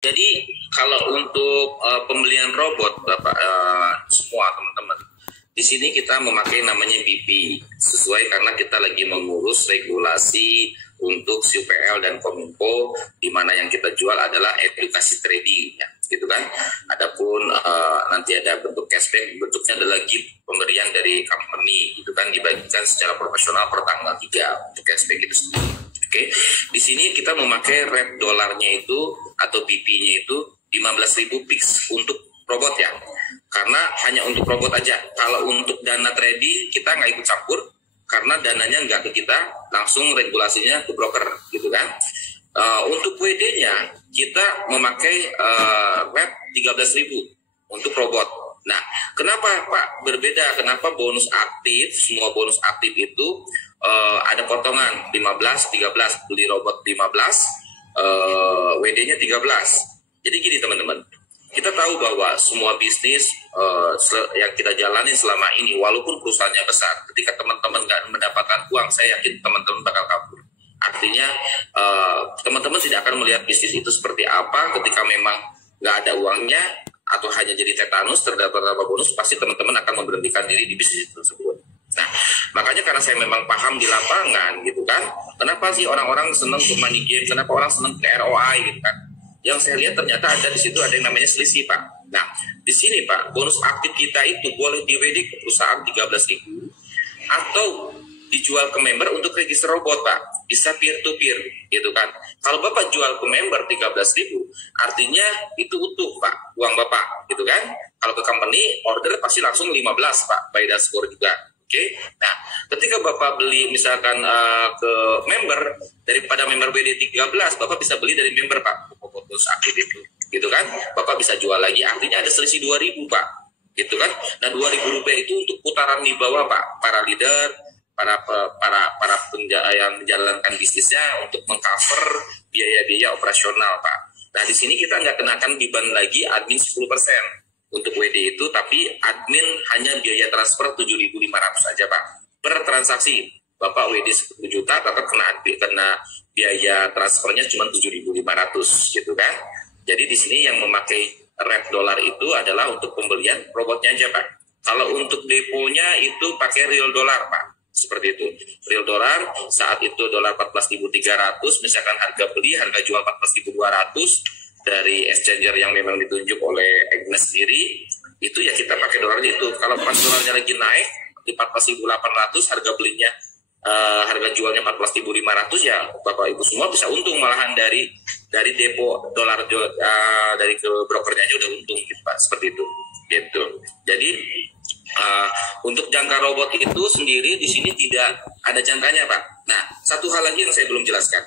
Jadi kalau untuk pembelian robot, Bapak semua teman-teman, di sini kita memakai namanya BP sesuai karena kita lagi mengurus regulasi untuk UPL dan Kominfo, di mana yang kita jual adalah edukasi trading, ya, gitu kan. Adapun nanti ada bentuk cashback, bentuknya adalah gift pemberian dari company, gitu kan, dibagikan secara profesional per tanggal 3 untuk cashback itu sendiri. Oke, di sini kita memakai rate dolarnya itu atau BP-nya itu 15.000 pix untuk robot ya. Karena hanya untuk robot aja. Kalau untuk dana trading kita nggak ikut campur karena dananya nggak ke kita, langsung regulasinya ke broker gitu kan. Untuk WD-nya kita memakai rate 13.000 untuk robot. Nah, kenapa Pak berbeda? Kenapa bonus aktif, semua bonus aktif itu ada potongan 15, 13, beli robot 15, WD-nya 13. Jadi gini teman-teman, kita tahu bahwa semua bisnis yang kita jalani selama ini, walaupun perusahaannya besar, ketika teman-teman nggak mendapatkan uang, saya yakin teman-teman bakal kabur. Artinya teman-teman tidak akan melihat bisnis itu seperti apa ketika memang nggak ada uangnya atau hanya jadi tetanus terdapat bonus, pasti teman-teman akan memberhentikan diri di bisnis tersebut. Nah, makanya karena saya memang paham di lapangan gitu kan, kenapa sih orang-orang seneng ke money game, kenapa orang seneng ke ROI gitu kan. Yang saya lihat ternyata ada di situ ada yang namanya selisih Pak. Nah, di sini Pak, bonus aktif kita itu boleh di-WD ke perusahaan 13.000 atau dijual ke member untuk register robot Pak. Bisa peer to peer gitu kan. Kalau Bapak jual ke member 13.000, artinya itu utuh Pak, uang Bapak gitu kan. Kalau ke company order pasti langsung 15 Pak, by dashboard juga. Oke. Nah, ketika Bapak beli misalkan ke member, daripada member WD 13, Bapak bisa beli dari member Pak, bonus aktif itu. Gitu kan? Bapak bisa jual lagi, artinya ada selisih 2.000 Pak. Gitu kan? Nah, 2.000 rupiah itu untuk putaran di bawah Pak, para leader, para yang menjalankan bisnisnya untuk mengcover biaya-biaya operasional Pak. Nah, di sini kita nggak kenakan beban lagi admin 10% untuk WD itu, tapi admin hanya biaya transfer 7.500 saja Pak per transaksi. Bapak WD 10 juta tetap kena biaya transfernya cuma 7.500 gitu kan. Jadi di sini yang memakai rate dolar itu adalah untuk pembelian robotnya aja Pak. Kalau untuk deponya itu pakai real dolar Pak. Seperti itu. Real dolar saat itu dolar 14.300, misalkan harga beli, harga jual 14.200 dari exchanger yang memang ditunjuk oleh Agnes sendiri, itu ya kita pakai dolarnya itu. Kalau pas dolarnya lagi naik di 14.800, harga belinya harga jualnya 14.500, ya Bapak Ibu semua bisa untung malahan dari depo dolar dari ke brokernya aja udah untung gitu Pak, seperti itu. Gitu. Jadi untuk jangka robot itu sendiri di sini tidak ada jangkanya Pak. Nah, satu hal lagi yang saya belum jelaskan.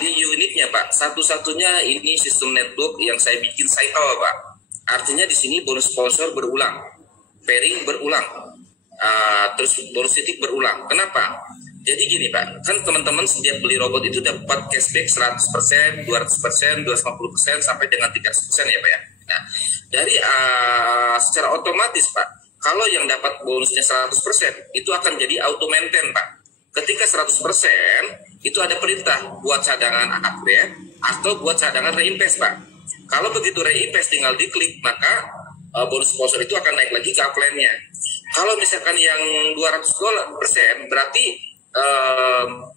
Di unitnya Pak, satu-satunya ini sistem network yang saya bikin cycle Pak. Artinya di sini bonus sponsor berulang, pairing berulang, terus bonus titik berulang. Kenapa? Jadi gini Pak, kan teman-teman setiap beli robot itu dapat cashback 100%, 200%, 250% sampai dengan 300% ya Pak ya. Nah, dari secara otomatis Pak, kalau yang dapat bonusnya 100%, itu akan jadi auto maintain Pak. Ketika 100%, itu ada perintah buat cadangan upgrade atau buat cadangan reinvest Pak. Kalau begitu reinvest tinggal diklik, maka bonus sponsor itu akan naik lagi ke upline-nya. Kalau misalkan yang 200%, berarti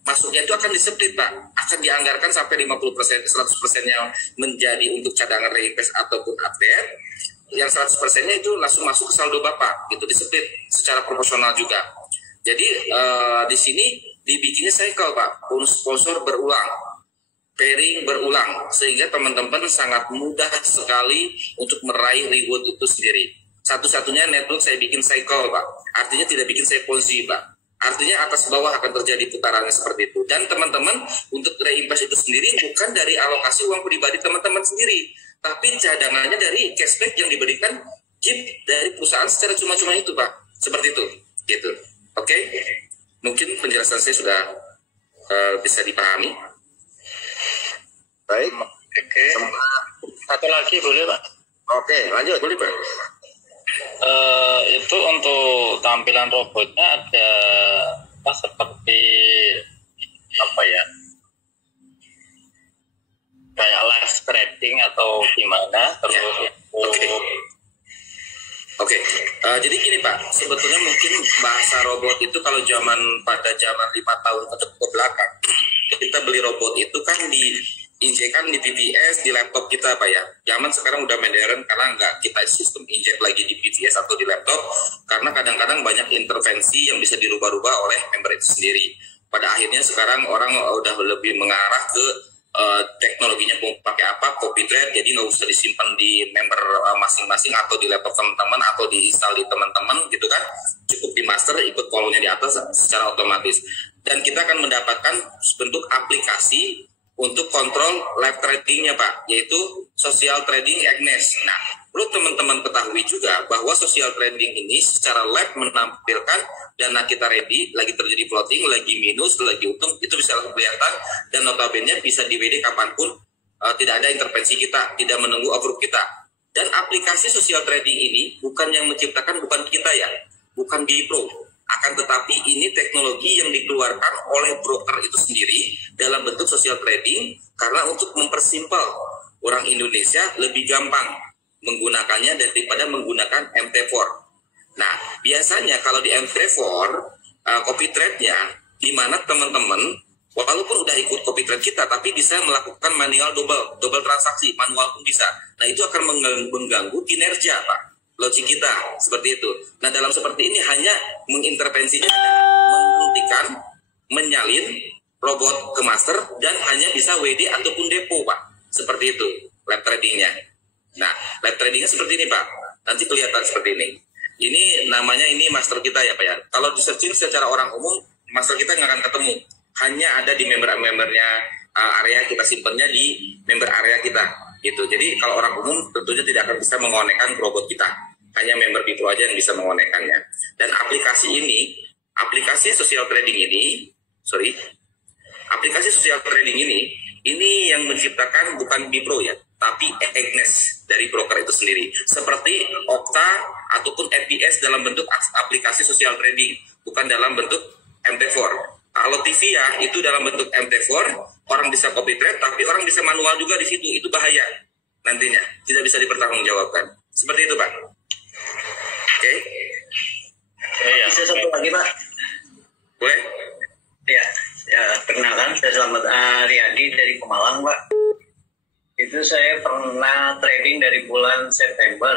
masuknya itu akan di-split Pak. Akan dianggarkan sampai 50%, 100%-nya menjadi untuk cadangan reinvest ataupun upgrade. Yang 100%-nya itu langsung masuk ke saldo Bapak, gitu, di-split secara proporsional juga. Jadi di sini dibikinnya cycle Pak, bonus sponsor berulang, pairing berulang, sehingga teman-teman sangat mudah sekali untuk meraih reward itu sendiri. Satu-satunya network saya bikin cycle Pak, artinya tidak bikin saya ponzi Pak. Artinya atas bawah akan terjadi putarannya seperti itu. Dan teman-teman untuk reinvest itu sendiri bukan dari alokasi uang pribadi teman-teman sendiri, tapi cadangannya dari cashback yang diberikan gift dari perusahaan secara cuma-cuma itu Pak. Seperti itu, gitu. Oke, mungkin penjelasan saya sudah bisa dipahami. Baik. Oke. Satu lagi boleh Pak? Oke, lanjut. Boleh Pak. Itu untuk tampilan robotnya ada apa seperti apa ya? kayak live trading atau gimana terus Ya. Oke. Jadi gini Pak, sebetulnya mungkin bahasa robot itu kalau pada zaman 5 tahun ke belakang, kita beli robot itu kan diinjekkan di PVS di laptop kita Pak ya. Zaman sekarang udah modern karena nggak kita sistem injek lagi di PVS atau di laptop, karena kadang-kadang banyak intervensi yang bisa dirubah-rubah oleh member itu sendiri. Pada akhirnya sekarang orang udah lebih mengarah ke teknologinya mau pakai apa, copy trade, jadi nggak usah disimpan di member masing-masing atau di laptop teman-teman atau diinstal di teman-teman gitu kan, cukup di master ikut polnya di atas secara otomatis, dan kita akan mendapatkan bentuk aplikasi untuk kontrol live tradingnya Pak, yaitu social trading Agnes. Nah, perlu teman-teman ketahui juga bahwa social trading ini secara live menampilkan dana kita ready, lagi terjadi floating, lagi minus, lagi untung, itu bisa kelihatan, dan notabene bisa di WD kapanpun, tidak ada intervensi kita, tidak menunggu approve kita. Dan aplikasi social trading ini bukan yang menciptakan, bukan kita ya, bukan Bipro, akan tetapi ini teknologi yang dikeluarkan oleh broker itu sendiri dalam bentuk social trading, karena untuk mempersimpel orang Indonesia lebih gampang menggunakannya daripada menggunakan MT4. Nah, biasanya kalau di MT4 copy trade-nya, di mana teman-teman walaupun udah ikut copy trade kita, tapi bisa melakukan manual double transaksi, manual pun bisa. Nah, itu akan mengganggu kinerja Pak, logik kita seperti itu. Nah, dalam seperti ini hanya mengintervensinya adalah menghentikan, menyalin robot ke master, dan hanya bisa WD ataupun depo Pak, seperti itu live tradingnya. Nah, live tradingnya seperti ini Pak, nanti kelihatan seperti ini. Ini namanya, ini master kita ya Pak ya. Kalau di searching secara orang umum, master kita nggak akan ketemu, hanya ada di member-membernya area kita simpennya di member area kita gitu. Jadi kalau orang umum tentunya tidak akan bisa mengonekkan robot kita, hanya member Bipro aja yang bisa mengonekkannya. Dan aplikasi social trading ini yang menciptakan bukan Bipro ya, tapi Agnes dari broker itu sendiri, seperti Okta ataupun FPS dalam bentuk aplikasi social trading, bukan dalam bentuk MT4. Kalau TV ya itu dalam bentuk MT4, orang bisa copy trade, tapi orang bisa manual juga di situ. Itu bahaya nantinya, tidak bisa dipertanggungjawabkan. Seperti itu Pak. Oke. Iya. Bisa satu lagi Pak? Boleh? Ya, perkenalkan saya Selamat Riyadi dari Pemalang Pak. Itu saya pernah trading dari bulan September.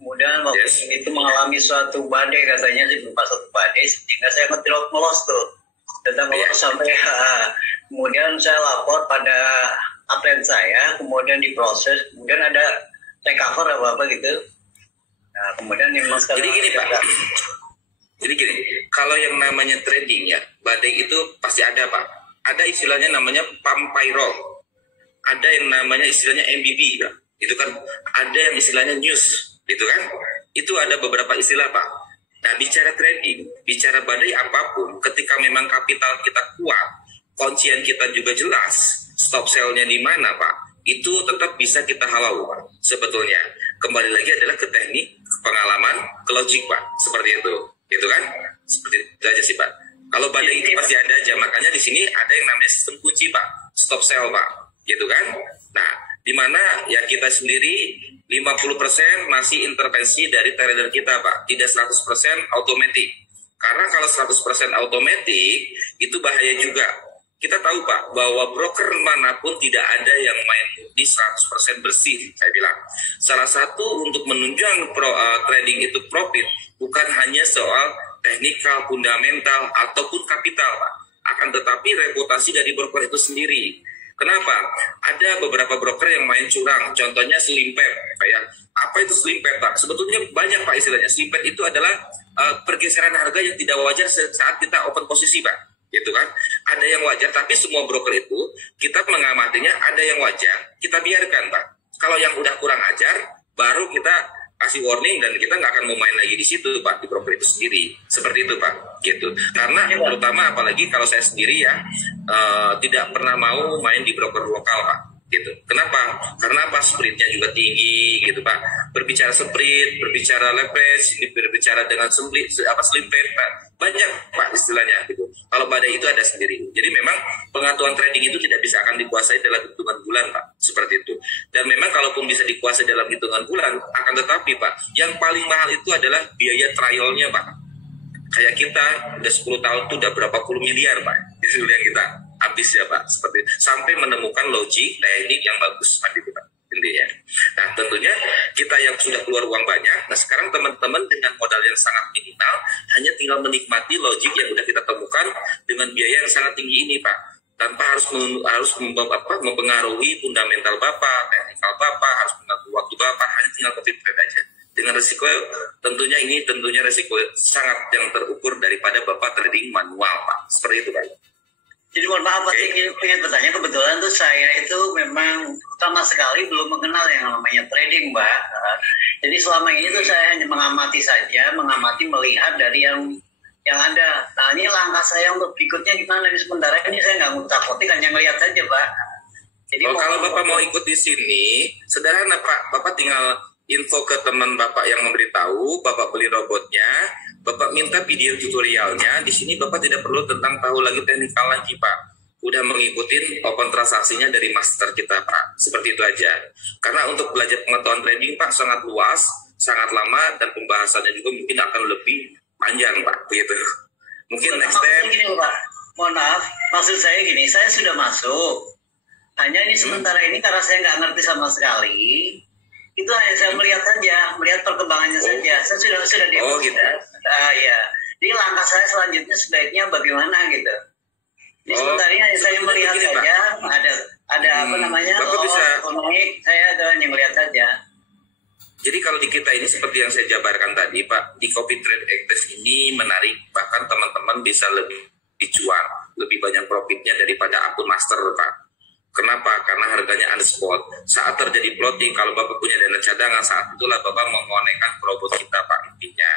Kemudian waktu itu mengalami suatu badai, katanya sih berupa suatu badai, sehingga saya nge-drop ngelos tuh. Tentang ngelos sampai kemudian saya lapor pada upline saya, kemudian diproses, kemudian ada saya cover apa gitu. Nah, kemudian memang sekarang. Jadi gini Pak. Jadi gini, kalau yang namanya trading ya, badai itu pasti ada Pak. Ada istilahnya namanya pump payroll. Ada yang namanya istilahnya MBB, Pak. Itu kan ada yang istilahnya news, gitu kan? Itu ada beberapa istilah, Pak. Nah, bicara trading, bicara badai apapun, ketika memang kapital kita kuat, kuncian kita juga jelas, stop sell-nya di mana, Pak? Itu tetap bisa kita halau, Pak. Sebetulnya, kembali lagi adalah ke teknik, pengalaman, ke logik, Pak. Seperti itu, gitu kan? Seperti itu aja sih, Pak. Kalau badai itu pasti ada aja, makanya di sini ada yang namanya sistem kunci, Pak. Stop sell, Pak. Gitu kan? Nah, di mana ya kita sendiri 50% masih intervensi dari trader kita, Pak. Tidak 100% automatic. Karena kalau 100% automatic, itu bahaya juga. Kita tahu, Pak, bahwa broker manapun tidak ada yang main di 100% bersih, saya bilang. Salah satu untuk menunjang trading itu profit, bukan hanya soal teknikal, fundamental, ataupun kapital, Pak. Akan tetapi reputasi dari broker itu sendiri. Kenapa? Ada beberapa broker yang main curang, contohnya slimpet. Kayak apa itu slimpet, Pak? Sebetulnya banyak, Pak, istilahnya. Slimpet itu adalah pergeseran harga yang tidak wajar saat kita open posisi, Pak. Gitu kan? Ada yang wajar, tapi semua broker itu kita mengamatinya ada yang wajar, kita biarkan, Pak. Kalau yang udah kurang ajar, baru kita kasih warning dan kita nggak akan mau main lagi di situ, Pak, di broker itu sendiri. Seperti itu, Pak. Gitu. Karena terutama apalagi kalau saya sendiri ya tidak pernah mau main di broker lokal, Pak. Gitu. Kenapa? Karena apa? Spreadnya juga tinggi, gitu, Pak. Berbicara spread, berbicara leverage, ini berbicara dengan slimpet, Pak. Banyak, Pak, istilahnya. Gitu. Kalau badai itu ada sendiri. Jadi memang pengaturan trading itu tidak bisa akan dikuasai dalam hitungan bulan, Pak. Seperti itu. Dan memang kalaupun bisa dikuasai dalam hitungan bulan, akan tetapi, Pak, yang paling mahal itu adalah biaya trialnya, Pak. Kayak kita udah 10 tahun tuh udah berapa puluh miliar, Pak. Itu yang kita habis ya, Pak. Seperti itu. Sampai menemukan logik teknik yang bagus, Pak. Itu, Pak. Intinya. Nah, tentunya kita yang sudah keluar uang banyak, nah sekarang teman-teman dengan modal yang sangat minimal, hanya tinggal menikmati logik yang sudah kita temukan dengan biaya yang sangat tinggi ini, Pak. Tanpa harus mempengaruhi fundamental Bapak, teknikal Bapak, harus mengatur waktu Bapak, hanya tinggal copy trade aja. Dengan resiko tentunya resiko sangat yang terukur daripada Bapak trading manual, Pak. Seperti itu, Pak. Jadi mohon maaf, Pak, saya ingin bertanya, kebetulan tuh saya itu memang sama sekali belum mengenal yang namanya trading, Mbak. Jadi selama ini tuh saya hanya mengamati saja, melihat dari yang ada. Nah, ini langkah saya untuk berikutnya gimana? Di sementara ini saya nggak ngutak-ngutik, hanya ngelihat saja, Pak. Jadi kalau Bapak mau ikut di sini, sederhana, Pak. Bapak tinggal info ke teman Bapak yang memberitahu, Bapak beli robotnya, Bapak minta video tutorialnya. Di sini Bapak tidak perlu tahu lagi teknikal lagi, Pak. Udah mengikuti open transaksinya dari master kita, Pak. Seperti itu aja. Karena untuk belajar pengetahuan trading, Pak, sangat luas, sangat lama, dan pembahasannya juga mungkin akan lebih panjang, Pak. Begitu. Mungkin next time. Gini, Pak. Mohon maaf, maksud saya gini, saya sudah masuk. Hanya ini sementara ini karena saya nggak ngerti sama sekali. Itu hanya saya melihat saja, melihat perkembangannya saja. Saya sudah di gitu. Ya. Jadi langkah saya selanjutnya sebaiknya bagaimana gitu. Di sebentar ini hanya saya melihat begini, saja, ada apa namanya? Saya hanya melihat saja. Jadi kalau di kita ini seperti yang saya jabarkan tadi, Pak, di copy trade access ini menarik, bahkan teman-teman bisa lebih dicuan, lebih banyak profitnya daripada akun master, Pak. Kenapa? Karena harganya on spot. Saat terjadi plotting, kalau Bapak punya dana cadangan, saat itulah Bapak mengonekkan robot kita, Pak, intinya.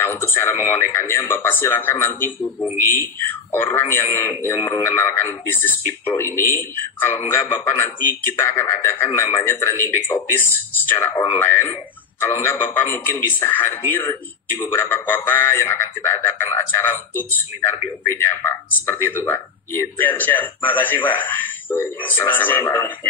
Nah, untuk cara mengonekannya, Bapak silakan nanti hubungi orang yang mengenalkan bisnis people ini. Kalau enggak, Bapak nanti kita akan adakan namanya training back office secara online. Kalau enggak, Bapak mungkin bisa hadir di beberapa kota yang akan kita adakan acara untuk seminar BOP-nya, Pak. Seperti itu, Pak. Gitu. Siap. Makasih, Pak. Sama-sama, Pak.